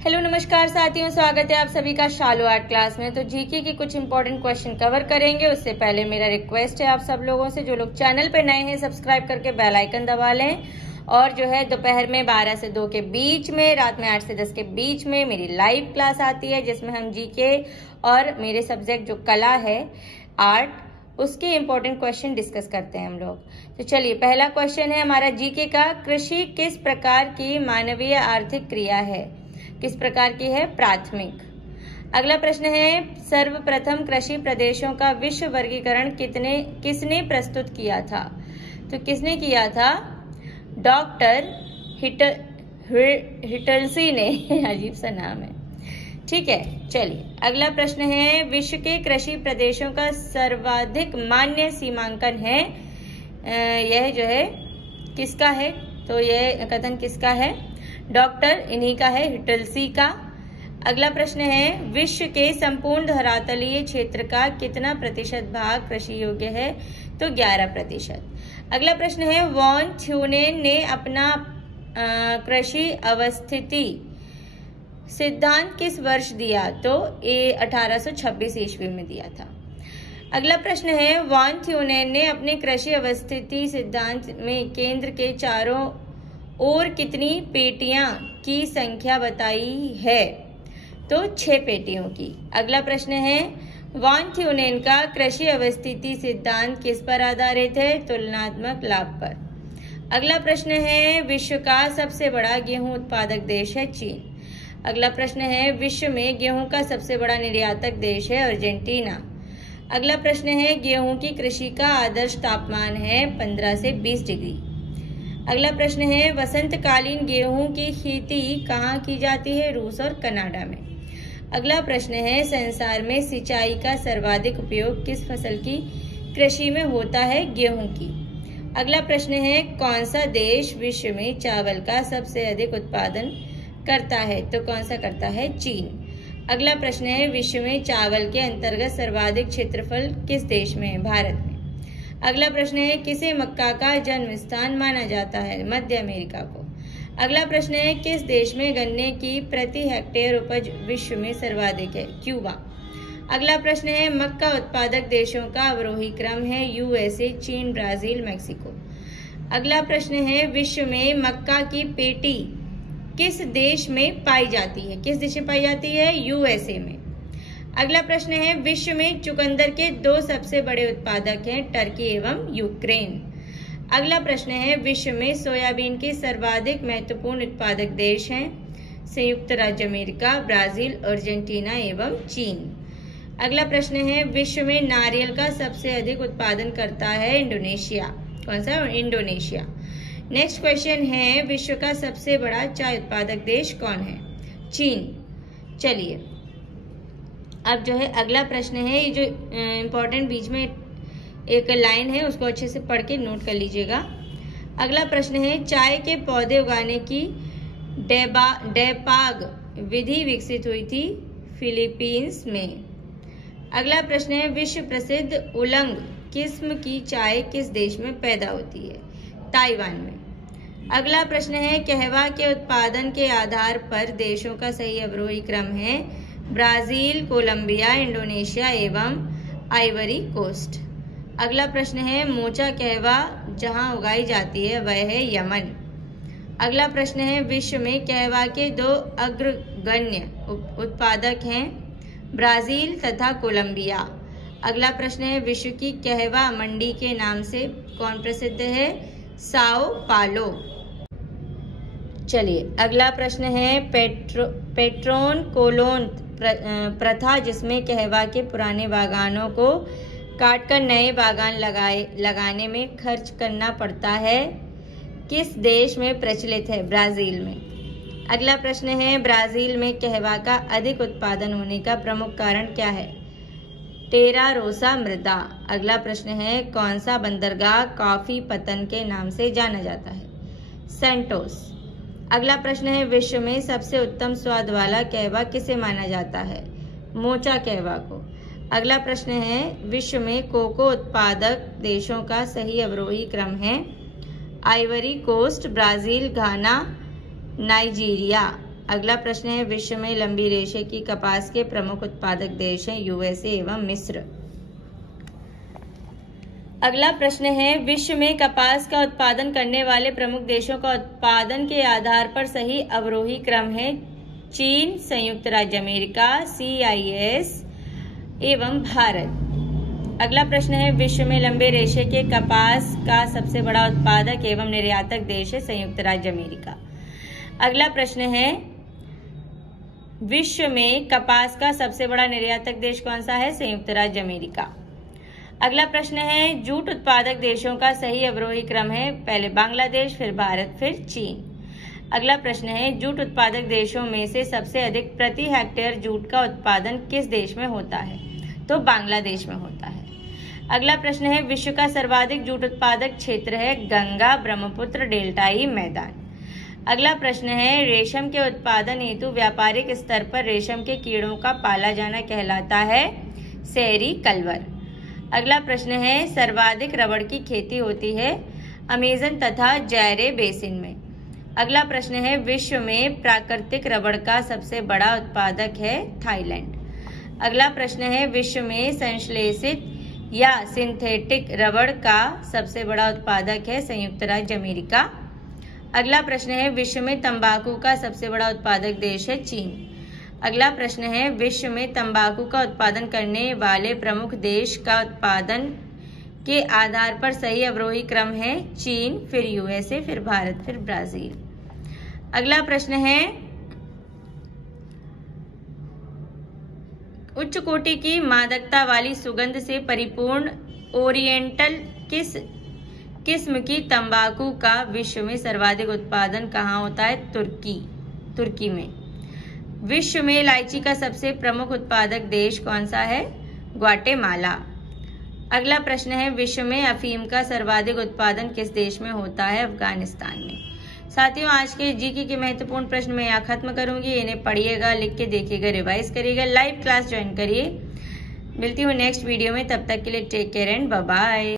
Hello नमस्कार साथियों, स्वागत है आप सभी का शालू आर्ट क्लास में। तो जीके के कुछ इंपॉर्टेंट क्वेश्चन कवर करेंगे। उससे पहले मेरा रिक्वेस्ट है आप सब लोगों से, जो लोग चैनल पे नए हैं सब्सक्राइब करके बेल आइकन दबा लें। और जो है दोपहर में 12 से 2 के बीच में, रात में 8 से 10 के बीच में मेरी लाइव क्लास आती है, जिसमें हम जीके और मेरे सब्जेक्ट जो कला है आर्ट, उसके इम्पोर्टेंट क्वेश्चन डिस्कस करते हैं हम लोग। तो चलिए, पहला क्वेश्चन है हमारा जीके का, कृषि किस प्रकार की मानवीय आर्थिक क्रिया है? किस प्रकार की है? प्राथमिक। अगला प्रश्न है, सर्वप्रथम कृषि प्रदेशों का विश्व वर्गीकरण किसने प्रस्तुत किया था? तो किसने किया था? डॉक्टर हिटलसी ने। अजीब सा नाम है, ठीक है। चलिए, अगला प्रश्न है, विश्व के कृषि प्रदेशों का सर्वाधिक मान्य सीमांकन है, यह जो है किसका है? तो यह कथन किसका है? डॉक्टर इन्हीं का है, हिटलसी का। अगला प्रश्न है, विश्व के संपूर्ण धरातलीय क्षेत्र का कितना प्रतिशत भाग कृषि योग्य है? तो 11%। अगला प्रश्न है, वॉन थ्यूनेन ने अपना कृषि अवस्थिति सिद्धांत किस वर्ष दिया? तो 1826 ईस्वी में दिया था। अगला प्रश्न है, वॉन थ्यूनेन ने अपने कृषि अवस्थिति सिद्धांत में केंद्र के चारों और कितनी पेटियां की संख्या बताई है? तो 6 पेटियों की। अगला प्रश्न है, वॉन थ्यूनेन का कृषि अवस्थिति सिद्धांत किस पर आधारित है? तुलनात्मक लाभ पर। अगला प्रश्न है, विश्व का सबसे बड़ा गेहूं उत्पादक देश है चीन। अगला प्रश्न है, विश्व में गेहूं का सबसे बड़ा निर्यातक देश है अर्जेंटीना। अगला प्रश्न है, गेहूं की कृषि का आदर्श तापमान है 15 से 20 डिग्री। अगला प्रश्न है, वसंतकालीन गेहूं की खेती कहाँ की जाती है? रूस और कनाडा में। अगला प्रश्न है, संसार में सिंचाई का सर्वाधिक उपयोग किस फसल की कृषि में होता है? गेहूं की। अगला प्रश्न है, कौन सा देश विश्व में चावल का सबसे अधिक उत्पादन करता है? तो कौन सा करता है? चीन। अगला प्रश्न है, विश्व में चावल के अंतर्गत सर्वाधिक क्षेत्रफल किस देश में है? भारत में। अगला प्रश्न है, किसे मक्का का जन्म स्थान माना जाता है? मध्य अमेरिका को। अगला प्रश्न है, किस देश में गन्ने की प्रति हेक्टेयर उपज विश्व में सर्वाधिक है? क्यूबा। अगला प्रश्न है, मक्का उत्पादक देशों का अवरोही क्रम है यूएसए, चीन, ब्राजील, मेक्सिको। अगला प्रश्न है, विश्व में मक्का की पेटी किस देश में पाई जाती है? किस देश में पाई जाती है? यूएसए में। अगला प्रश्न है, विश्व में चुकंदर के 2 सबसे बड़े उत्पादक हैं, टर्की एवं यूक्रेन। अगला प्रश्न है, विश्व में सोयाबीन के सर्वाधिक महत्वपूर्ण उत्पादक देश हैं, संयुक्त राज्य अमेरिका, ब्राजील, अर्जेंटीना एवं चीन। अगला प्रश्न है, विश्व में नारियल का सबसे अधिक उत्पादन करता है इंडोनेशिया। कौन सा? इंडोनेशिया। नेक्स्ट क्वेश्चन है, विश्व का सबसे बड़ा चाय उत्पादक देश कौन है? चीन। चलिए, अब जो है अगला प्रश्न है, ये जो इम्पोर्टेंट बीच में एक लाइन है उसको अच्छे से पढ़ के नोट कर लीजिएगा। अगला प्रश्न है, चाय के पौधे उगाने की डेपाग विधि विकसित हुई थी फिलीपींस में। अगला प्रश्न है, विश्व प्रसिद्ध उलंग किस्म की चाय किस देश में पैदा होती है? ताइवान में। अगला प्रश्न है, कहवा के उत्पादन के आधार पर देशों का सही अवरोही क्रम है? ब्राजील, कोलंबिया, इंडोनेशिया एवं आइवरी कोस्ट। अगला प्रश्न है, मोचा कहवा जहां उगाई जाती है वह है यमन। अगला प्रश्न है, विश्व में कहवा के 2 अग्रगण्य उत्पादक हैं, ब्राजील तथा कोलंबिया। अगला प्रश्न है, विश्व की कहवा मंडी के नाम से कौन प्रसिद्ध है? साओ पालो। चलिए, अगला प्रश्न है, पेट्रोन कोलोन प्रथा, जिसमें कहवा के पुराने बागानों को काटकर नए बागान लगाने में खर्च करना पड़ता है, किस देश में प्रचलित है? ब्राजील में। अगला प्रश्न है, ब्राजील में कहवा का अधिक उत्पादन होने का प्रमुख कारण क्या है? टेरा रोसा मृदा। अगला प्रश्न है, कौन सा बंदरगाह कॉफी पतन के नाम से जाना जाता है? सेंटोस। अगला प्रश्न है, विश्व में सबसे उत्तम स्वाद वाला कहवा किसे माना जाता है? मोचा कहवा को। अगला प्रश्न है, विश्व में कोको उत्पादक देशों का सही अवरोही क्रम है? आइवरी कोस्ट, ब्राजील, घाना, नाइजीरिया। अगला प्रश्न है विश्व में लंबी रेशे की कपास के प्रमुख उत्पादक देश हैं यूएसए एवं मिस्र। अगला प्रश्न है विश्व में कपास का उत्पादन करने वाले प्रमुख देशों का उत्पादन के आधार पर सही अवरोही क्रम है चीन, संयुक्त राज्य अमेरिका, CIS एवं भारत। अगला प्रश्न है विश्व में लंबे रेशे के कपास का सबसे बड़ा उत्पादक एवं निर्यातक देश है संयुक्त राज्य अमेरिका। अगला प्रश्न है विश्व में कपास का सबसे बड़ा निर्यातक देश कौन सा है? संयुक्त राज्य अमेरिका। अगला प्रश्न है जूट उत्पादक देशों का सही अवरोही क्रम है, पहले बांग्लादेश, फिर भारत, फिर चीन। अगला प्रश्न है जूट उत्पादक देशों में से सबसे अधिक प्रति हेक्टेयर जूट का उत्पादन किस देश में होता है? तो बांग्लादेश में होता है। अगला प्रश्न है विश्व का सर्वाधिक जूट उत्पादक क्षेत्र है गंगा, ब्रह्मपुत्र, डेल्टाई मैदान। अगला प्रश्न है रेशम के उत्पादन हेतु व्यापारिक स्तर पर रेशम के कीड़ों का पाला जाना कहलाता है सेरीकल्वर। अगला प्रश्न है सर्वाधिक रबड़ की खेती होती है अमेजन तथा जायरे बेसिन में। अगला प्रश्न है विश्व में प्राकृतिक रबड़ का सबसे बड़ा उत्पादक है थाईलैंड। अगला प्रश्न है विश्व में संश्लेषित या सिंथेटिक रबड़ का सबसे बड़ा उत्पादक है संयुक्त राज्य अमेरिका। अगला प्रश्न है विश्व में तंबाकू का सबसे बड़ा उत्पादक देश है चीन। अगला प्रश्न है विश्व में तंबाकू का उत्पादन करने वाले प्रमुख देश का उत्पादन के आधार पर सही अवरोही क्रम है चीन, फिर यूएसए, फिर भारत, फिर ब्राजील। अगला प्रश्न है उच्च कोटि की मादकता वाली सुगंध से परिपूर्ण ओरिएंटल किस्म की तंबाकू का विश्व में सर्वाधिक उत्पादन कहाँ होता है? तुर्की में। विश्व में इलायची का सबसे प्रमुख उत्पादक देश कौन सा है? ग्वाटेमाला। अगला प्रश्न है विश्व में अफीम का सर्वाधिक उत्पादन किस देश में होता है? अफगानिस्तान में। साथियों आज के जीके के महत्वपूर्ण प्रश्न मैं यहाँ खत्म करूंगी। इन्हें पढ़िएगा, लिख के देखिएगा, रिवाइज करिएगा, लाइव क्लास ज्वाइन करिए। मिलती हूँ नेक्स्ट वीडियो में, तब तक के लिए take care and bye bye.